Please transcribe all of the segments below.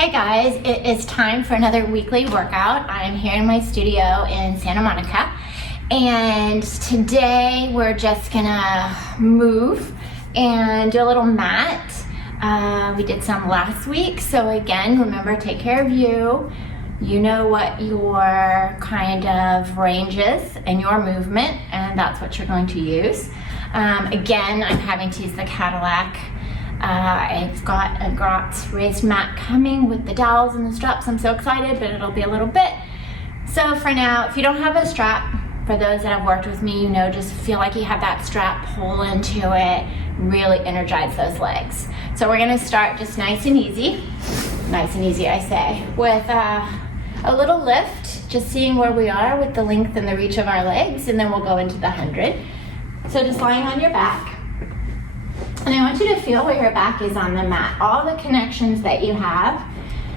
Hey guys, it is time for another weekly workout. I'm here in my studio in Santa Monica, and today we're just gonna move and do a little mat. We did some last week, so again, remember, take care of you. You know what your kind of range is and your movement, and that's what you're going to use. Again, I'm having to use the Cadillac. I've got a Grotz raised mat coming with the dowels and the straps. I'm so excited, but it'll be a little bit. So for now, if you don't have a strap, for those that have worked with me, you know, just feel like you have that strap, pull into it, really energize those legs. So we're gonna start just nice and easy I say, with a little lift, just seeing where we are with the length and the reach of our legs, and then we'll go into the 100. So just lying on your back. And I want you to feel where your back is on the mat, all the connections that you have.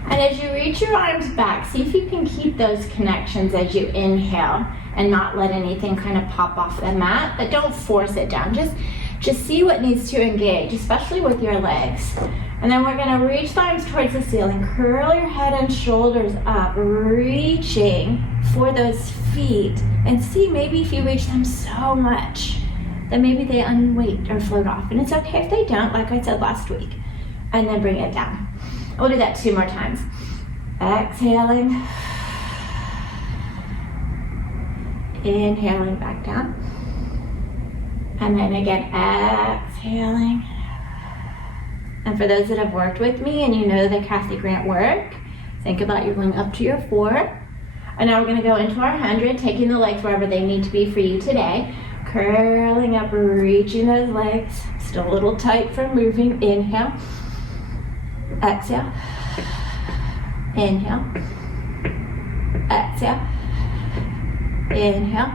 And as you reach your arms back, see if you can keep those connections as you inhale and not let anything kind of pop off the mat, but don't force it down. Just see what needs to engage, especially with your legs. And then we're gonna reach the arms towards the ceiling, curl your head and shoulders up, reaching for those feet, and see maybe if you reach them so much, then maybe they unweight or float off. And it's okay if they don't, like I said last week. And then bring it down. We'll do that 2 more times. Exhaling. Inhaling back down. And then again, exhaling. And for those that have worked with me and you know the Kathy Grant work, think about you going up to your 4. And now we're gonna go into our 100, taking the legs wherever they need to be for you today. Curling up, reaching those legs. Still a little tight from moving. Inhale. Exhale. Inhale. Exhale. Inhale.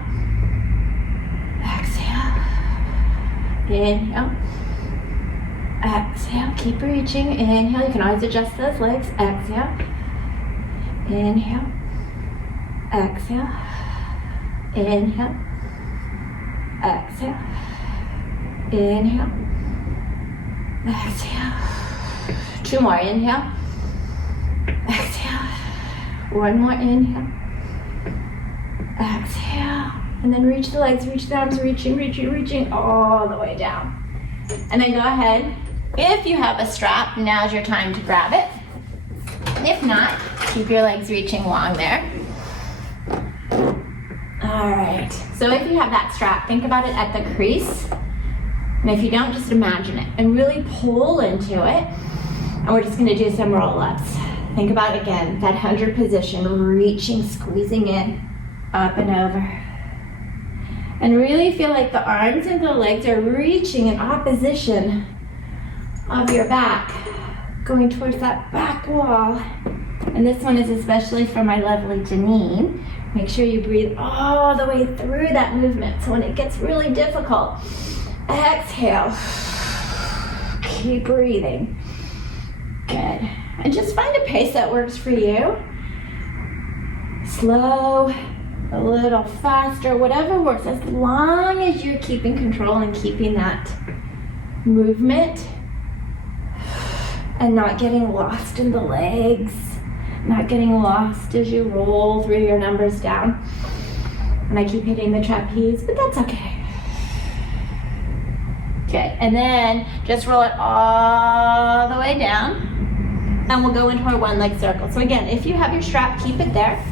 Exhale. Inhale. Exhale. Keep reaching. Inhale. You can always adjust those legs. Exhale. Inhale. Exhale. Inhale. Exhale. Inhale. Exhale. 2 more. Inhale. Exhale. 1 more. Inhale. Exhale. And then reach the legs, reach the arms, reaching all the way down. And then go ahead. If you have a strap, now's your time to grab it. If not, keep your legs reaching long there. All right, so if you have that strap, think about it at the crease. And if you don't, just imagine it and really pull into it. And we're just gonna do some roll-ups. Think about, again, that 100 position, reaching, squeezing in, up and over. And really feel like the arms and the legs are reaching in opposition of your back, going towards that back wall. And this one is especially for my lovely Janine. Make sure you breathe all the way through that movement. So when it gets really difficult, exhale. Keep breathing. Good. And just find a pace that works for you. Slow, a little faster, whatever works, as long as you're keeping control and keeping that movement and not getting lost in the legs. Not getting lost as you roll through your numbers down. And I keep hitting the trapeze, but that's okay. Okay, and then just roll it all the way down. And we'll go into our 1 leg circle. So again, if you have your strap, keep it there.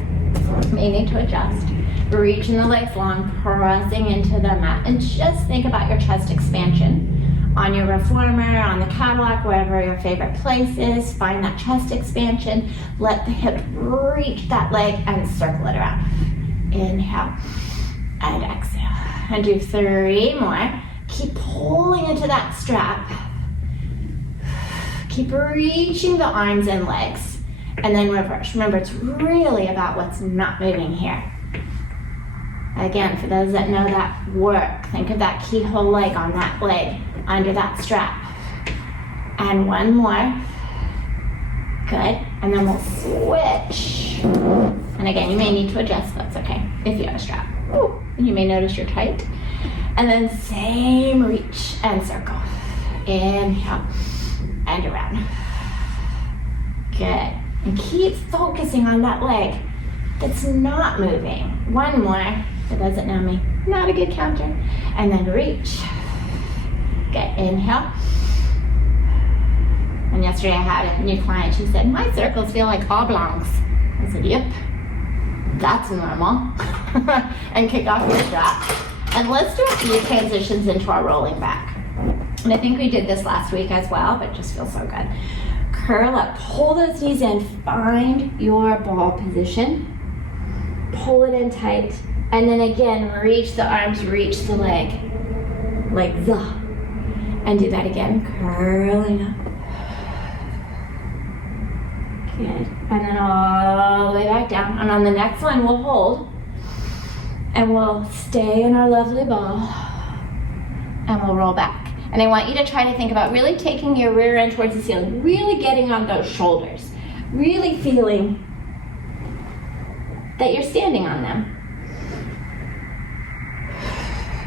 You may need to adjust. Reaching the legs long, pressing into the mat. And just think about your chest expansion. On your reformer, on the Cadillac, wherever your favorite place is, find that chest expansion. Let the hip reach that leg and circle it around. Inhale and exhale. And do 3 more. Keep pulling into that strap. Keep reaching the arms and legs. And then reverse. Remember, it's really about what's not moving here. Again, for those that know that work, think of that keyhole leg on that leg, under that strap. And 1 more. Good. And then we'll switch. And again, you may need to adjust, that's okay, if you have a strap. Ooh, and you may notice you're tight. And then same reach and circle. Inhale and around. Good. And keep focusing on that leg that's not moving. One more. It doesn't know me. Not a good counter. And then reach. Good, inhale. And yesterday I had a new client. She said, my circles feel like oblongs. I said, yep, that's normal. And kick off your strap. And let's do a few transitions into our rolling back. And I think we did this last week as well, but it just feels so good. Curl up, pull those knees in, find your ball position. Pull it in tight. And then again, reach the arms, reach the leg. Like the. And do that again, curling up. Good. And then all the way back down. And on the next one, we'll hold. And we'll stay in our lovely ball. And we'll roll back. And I want you to try to think about really taking your rear end towards the ceiling, really getting on those shoulders, really feeling that you're standing on them.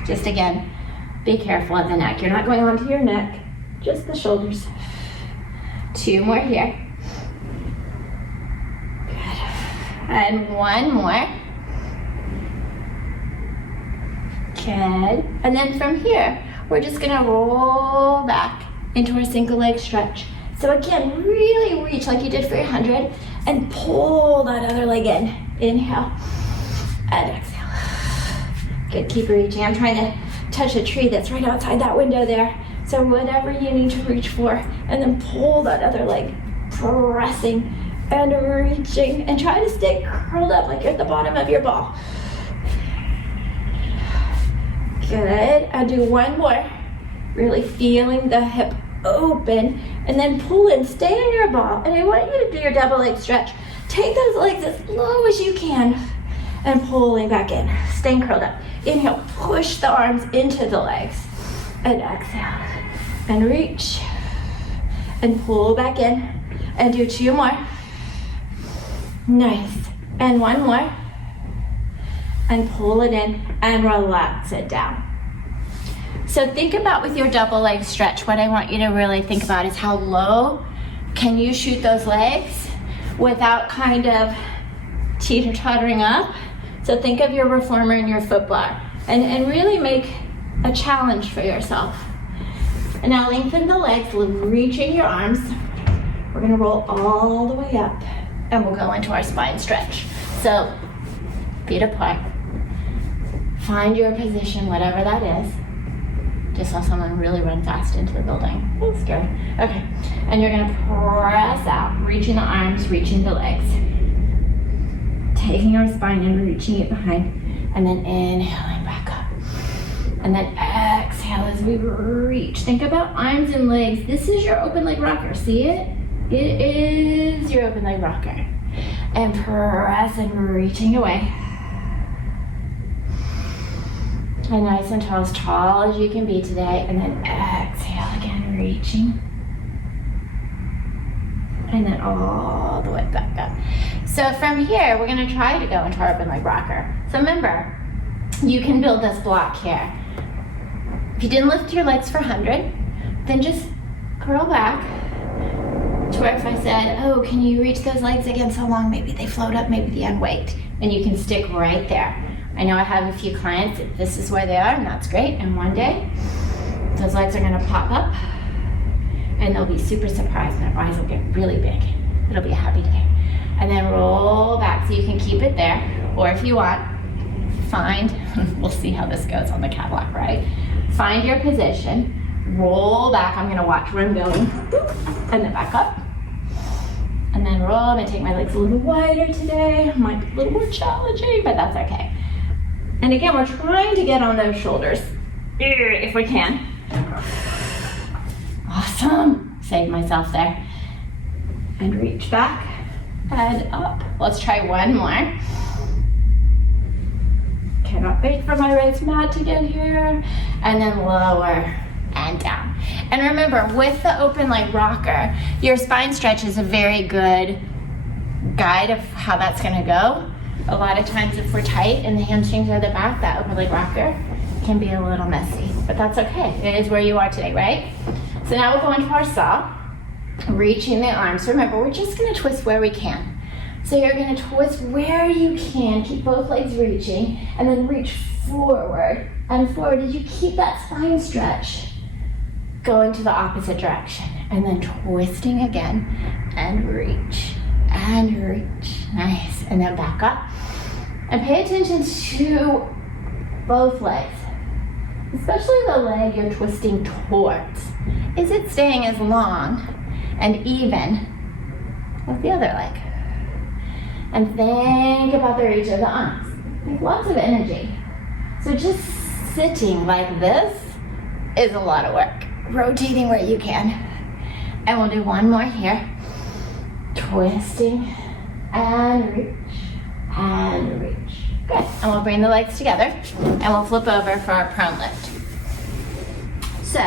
Just again, be careful of the neck. You're not going onto your neck, just the shoulders. 2 more here. Good. And 1 more. Good. And then from here, we're just gonna roll back into our single leg stretch. So again, really reach like you did for your 100 and pull that other leg in. Inhale and exhale. Good, keep reaching. I'm trying to touch a tree that's right outside that window there. So whatever you need to reach for, and then pull that other leg, pressing and reaching, and try to stay curled up like you're at the bottom of your ball. Good, and do 1 more. Really feeling the hip open, and then pull in, stay on your ball. And I want you to do your double leg stretch. Take those legs as low as you can, and pulling back in, staying curled up. Inhale, push the arms into the legs, and exhale, and reach, and pull back in, and do 2 more. Nice, and 1 more. And pull it in and relax it down. So think about with your double leg stretch, what I want you to really think about is how low can you shoot those legs without kind of teeter-tottering up. So think of your reformer and your foot bar and really make a challenge for yourself. And now lengthen the legs, reaching your arms. We're gonna roll all the way up and we'll go into our spine stretch. So feet apart. Find your position, whatever that is. Just saw someone really run fast into the building. That's scary. Okay, and you're gonna press out, reaching the arms, reaching the legs. Taking our spine and reaching it behind, and then inhaling back up. And then exhale as we reach. Think about arms and legs. This is your open leg rocker, see it? It is your open leg rocker. And press and reaching away. And nice and tall as you can be today. And then exhale again, reaching. And then all the way back up. So from here, we're gonna try to go into our open leg rocker. So remember, you can build this block here. If you didn't lift your legs for 100, then just curl back to where if I said, oh, can you reach those legs again so long? Maybe they float up, maybe the end weight. And you can stick right there. I know I have a few clients that this is where they are, and that's great. And one day, those legs are gonna pop up, and they'll be super surprised, and their eyes will get really big. It'll be a happy day. And then roll back so you can keep it there. Or if you want, find, we'll see how this goes on the catwalk, right? Find your position, roll back. I'm gonna watch where I'm going, and then back up. And then roll. I'm gonna take my legs a little wider today. Might be a little more challenging, but that's okay. And again, we're trying to get on those shoulders, if we can. Awesome. Saved myself there. And reach back and up. Let's try 1 more. Cannot wait for my raised mat to get here. And then lower and down. And remember, with the open leg rocker, your spine stretch is a very good guide of how that's gonna go. A lot of times if we're tight and the hamstrings are the back, that open leg rocker can be a little messy, but that's okay. It is where you are today, right? So now we'll go into our saw. reaching the arms. Remember, we're just gonna twist where we can. So you're gonna twist where you can, keep both legs reaching, and then reach forward and forward as you keep that spine stretch. Going to the opposite direction, and then twisting again, and reach, and reach. Nice, and then back up. And pay attention to both legs, especially the leg you're twisting towards. Is it staying as long and even as the other leg? And think about the reach of the arms. There's lots of energy. So just sitting like this is a lot of work. Rotating where you can. And we'll do one more here. Twisting and reach and reach. Good. And we'll bring the legs together and we'll flip over for our prone lift. So,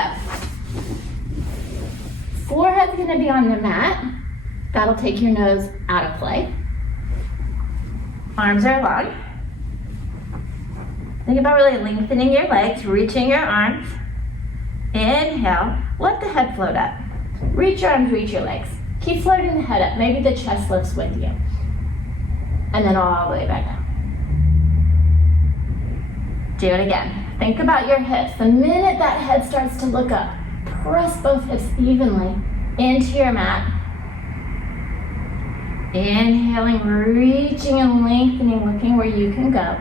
forehead's gonna be on the mat. That'll take your nose out of play. Arms are long. Think about really lengthening your legs, reaching your arms. Inhale, let the head float up. Reach your arms, reach your legs. Keep floating the head up. Maybe the chest lifts with you. And then all the way back down. Do it again. Think about your hips. The minute that head starts to look up, press both hips evenly into your mat. Inhaling, reaching and lengthening, looking where you can go.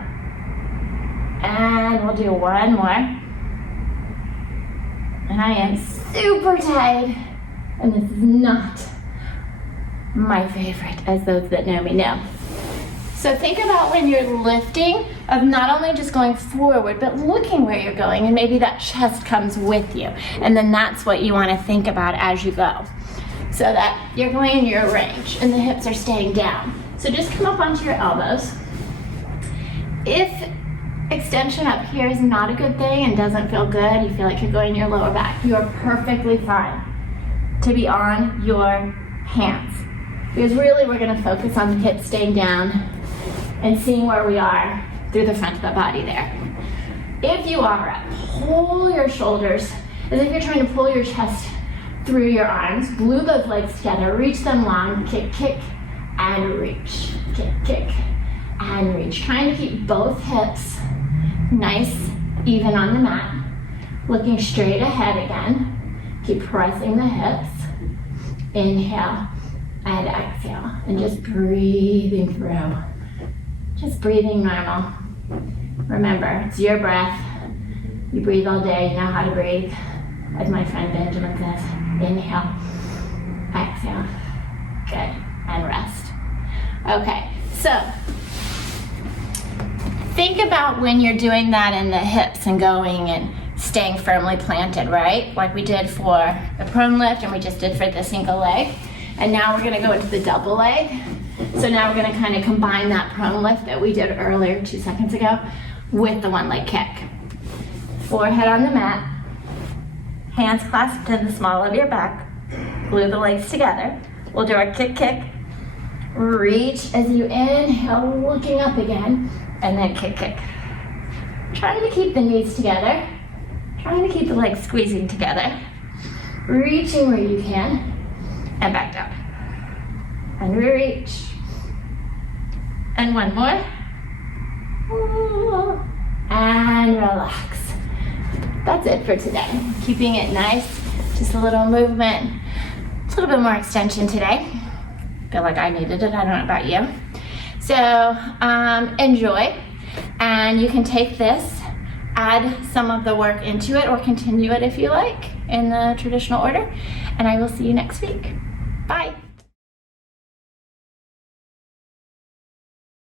And we'll do one more. And I am super tired, and this is not my favorite, as those that know me know. So think about when you're lifting, of not only just going forward, but looking where you're going, and maybe that chest comes with you. And then that's what you want to think about as you go, so that you're going in your range, and the hips are staying down. So just come up onto your elbows. If extension up here is not a good thing and doesn't feel good, you feel like you're going in your lower back, you are perfectly fine to be on your hands. Because really we're gonna focus on the hips staying down and seeing where we are through the front of the body there. If you are up, pull your shoulders as if you're trying to pull your chest through your arms. Glue those legs together, reach them long, kick, kick, and reach. Kick, kick, and reach. Trying to keep both hips nice, even on the mat. Looking straight ahead again. Keep pressing the hips. Inhale and exhale. And just breathing through. Just breathing normal. Remember, it's your breath. You breathe all day, you know how to breathe. As my friend Benjamin says, inhale, exhale. Good, and rest. Okay, so think about when you're doing that in the hips and going and staying firmly planted, right? Like we did for the prone lift and we just did for the single leg. And now we're gonna go into the double leg. So now we're gonna kind of combine that prone lift that we did earlier 2 seconds ago with the one leg kick. Forehead on the mat, hands clasped in the small of your back, glue the legs together. We'll do our kick, kick, reach as you inhale, looking up again, and then kick, kick. Trying to keep the knees together, trying to keep the legs squeezing together, reaching where you can, and back down. And reach. And one more. And relax. That's it for today. Keeping it nice, just a little movement, a little bit more extension today. Feel like I needed it, I don't know about you. So enjoy, and you can take this, add some of the work into it, or continue it if you like in the traditional order, and I will see you next week. Bye.